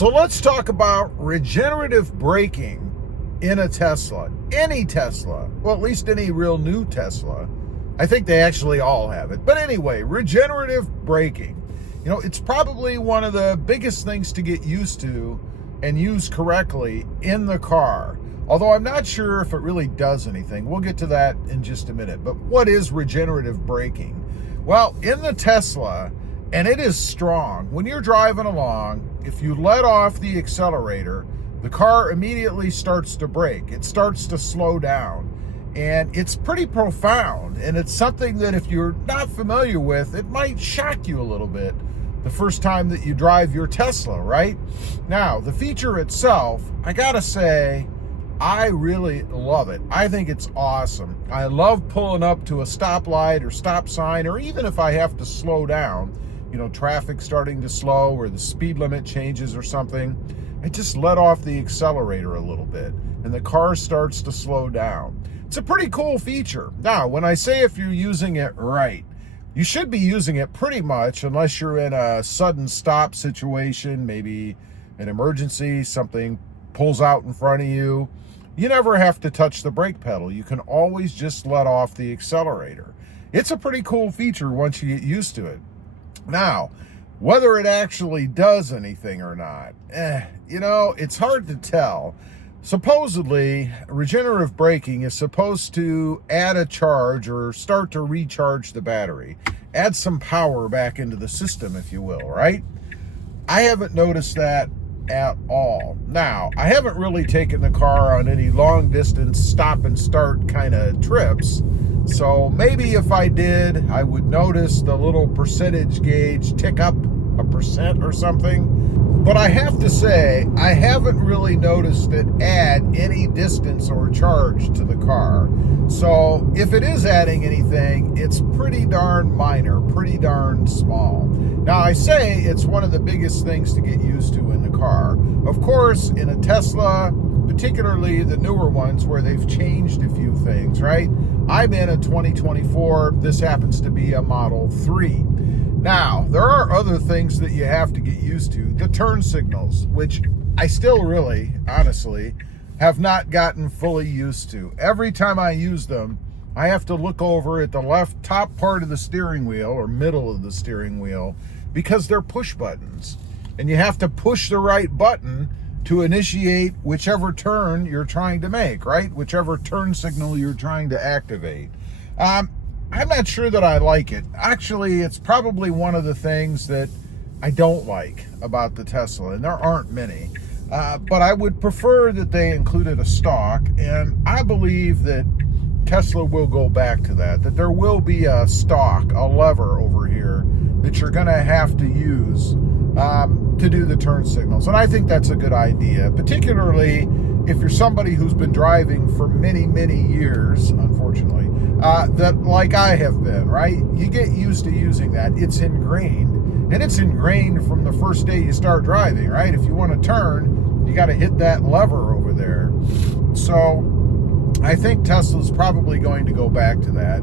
So let's talk about regenerative braking in a Tesla. Any Tesla, well, at least any real new Tesla. I think they actually all have it. But anyway, regenerative braking. You know, it's probably one of the biggest things to get used to and use correctly in the car. Although I'm not sure if it really does anything. We'll get to that in just a minute. But what is regenerative braking? Well, in the Tesla, and it is strong, when you're driving along, if you let off the accelerator, the car immediately starts to brake. It starts to slow down. And it's pretty profound. And it's something that if you're not familiar with, it might shock you a little bit the first time that you drive your Tesla, right? Now, the feature itself, I gotta say, I really love it. I think it's awesome. I love pulling up to a stoplight or stop sign, or even if I have to slow down, you know, traffic starting to slow or the speed limit changes or something, I just let off the accelerator a little bit and the car starts to slow down. It's a pretty cool feature. Now, when I say if you're using it right, you should be using it pretty much unless you're in a sudden stop situation, maybe an emergency, something pulls out in front of you. You never have to touch the brake pedal. You can always just let off the accelerator. It's a pretty cool feature once you get used to it. Now, whether it actually does anything or not, you know, it's hard to tell. Supposedly, regenerative braking is supposed to add a charge or start to recharge the battery, add some power back into the system, if you will, right? I haven't noticed that at all. Now, I haven't really taken the car on any long distance stop and start kind of trips. So maybe if I did, I would notice the little percentage gauge tick up 1% or something. But I have to say, I haven't really noticed it add any distance or charge to the car. So if it is adding anything, it's pretty darn minor, pretty darn small. Now, I say it's one of the biggest things to get used to in the car. Of course, in a Tesla, particularly the newer ones where they've changed a few things, right? I'm in a 2024. This happens to be a Model 3. Now, there are other things that you have to get used to. The turn signals, which I still really, honestly, have not gotten fully used to. Every time I use them, I have to look over at the left top part of the steering wheel or middle of the steering wheel because they're push buttons. And you have to push the right button to initiate whichever turn you're trying to make, right? Whichever turn signal you're trying to activate. I'm not sure that I like it. Actually, it's probably one of the things that I don't like about the Tesla, and there aren't many. But I would prefer that they included a stalk, and I believe that Tesla will go back to that there will be a stalk, a lever over here that you're gonna have to use to do the turn signals. And I think that's a good idea, particularly if you're somebody who's been driving for many, many years, unfortunately, that like I have been, right? You get used to using that. It's ingrained. And it's ingrained from the first day you start driving, right? If you want to turn, you got to hit that lever over there. So I think Tesla's probably going to go back to that.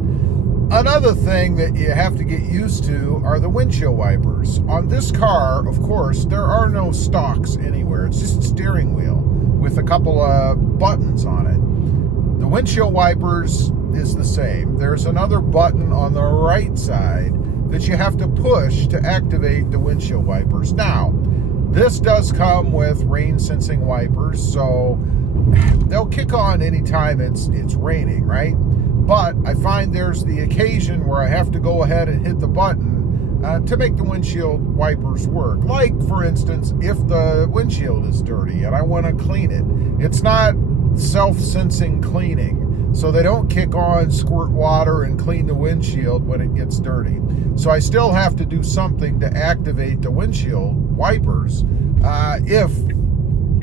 Another thing that you have to get used to are the windshield wipers. On this car, of course, there are no stalks anywhere. It's just a steering wheel with a couple of buttons on it. The windshield wipers is the same. There's another button on the right side that you have to push to activate the windshield wipers. Now, this does come with rain sensing wipers, so they'll kick on anytime it's raining, right? But I find there's the occasion where I have to go ahead and hit the button to make the windshield wipers work. Like, for instance, if the windshield is dirty and I want to clean it. It's not self-sensing cleaning, so they don't kick on, squirt water, and clean the windshield when it gets dirty. So I still have to do something to activate the windshield wipers if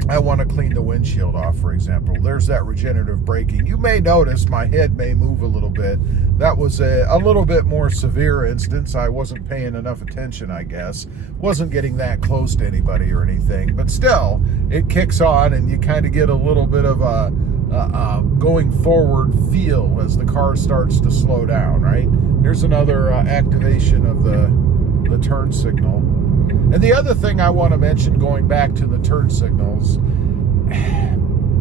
I want to clean the windshield off, for example. There's that regenerative braking. You may notice my head may move a little bit. That was a little bit more severe instance. I wasn't paying enough attention, I guess. Wasn't getting that close to anybody or anything. But still, it kicks on and you kind of get a little bit of a going forward feel as the car starts to slow down, right? Here's another activation of the turn signal. And the other thing I want to mention, going back to the turn signals,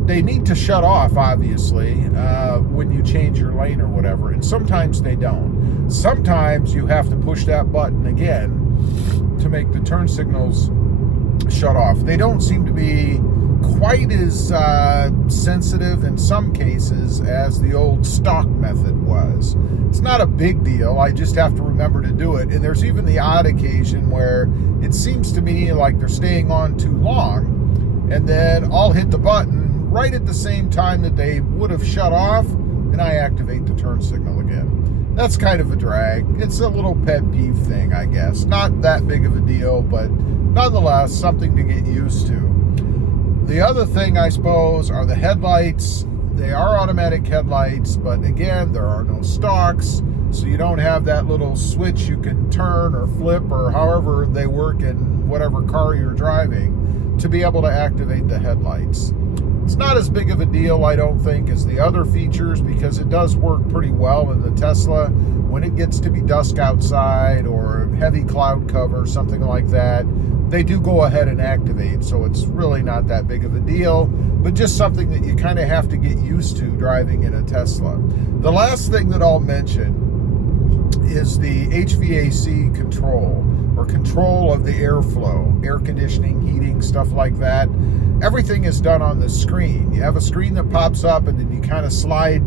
they need to shut off, obviously, when you change your lane or whatever, and sometimes they don't. Sometimes you have to push that button again to make the turn signals shut off. They don't seem to be quite as sensitive in some cases as the old stock method was. It's not a big deal, I just have to remember to do it. And there's even the odd occasion where it seems to me like they're staying on too long, and then I'll hit the button right at the same time that they would have shut off, and I activate the turn signal again. That's kind of a drag. It's a little pet peeve thing, I guess. Not that big of a deal, but nonetheless, something to get used to. The other thing, I suppose, are the headlights. They are automatic headlights, but again, there are no stalks, so you don't have that little switch you can turn or flip or however they work in whatever car you're driving to be able to activate the headlights. It's not as big of a deal, I don't think, as the other features, because it does work pretty well in the Tesla. When it gets to be dusk outside or heavy cloud cover, something like that, they do go ahead and activate, so it's really not that big of a deal, but just something that you kind of have to get used to driving in a Tesla. The last thing that I'll mention is the HVAC control, or control of the airflow, air conditioning, heating, stuff like that. Everything is done on the screen. You have a screen that pops up, and then you kind of slide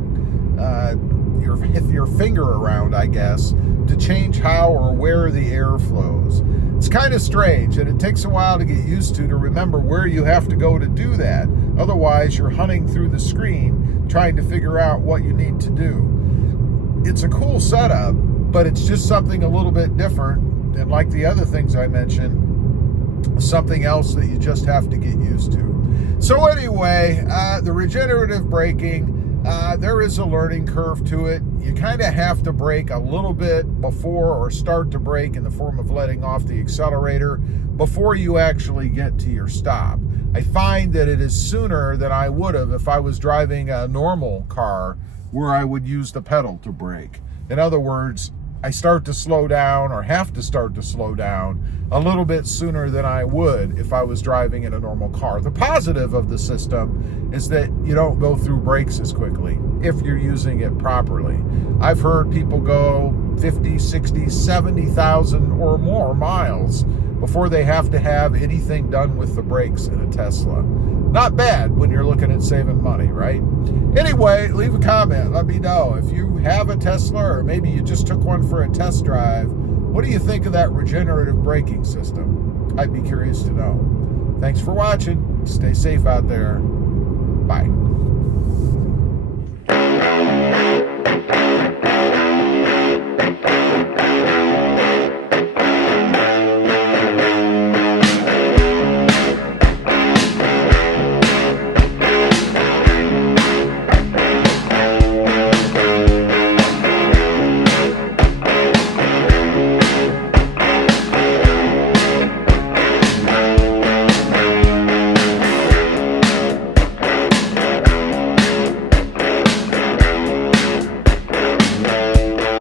your finger around, I guess, to change how or where the air flows. It's kind of strange, and it takes a while to get used to remember where you have to go to do that. Otherwise, you're hunting through the screen trying to figure out what you need to do. It's a cool setup, but it's just something a little bit different, and like the other things I mentioned, something else that you just have to get used to. So anyway, the regenerative braking, there is a learning curve to it. You kind of have to brake a little bit before, or start to brake in the form of letting off the accelerator before you actually get to your stop. I find that it is sooner than I would have if I was driving a normal car where I would use the pedal to brake. In other words, I start to slow down, or have to start to slow down a little bit sooner than I would if I was driving in a normal car. The positive of the system is that you don't go through brakes as quickly if you're using it properly. I've heard people go 50, 60, 70,000 or more miles before they have to have anything done with the brakes in a Tesla. Not bad when you're looking at saving money, right? Anyway, leave a comment. Let me know if you have a Tesla, or maybe you just took one for a test drive. What do you think of that regenerative braking system? I'd be curious to know. Thanks for watching. Stay safe out there. Bye.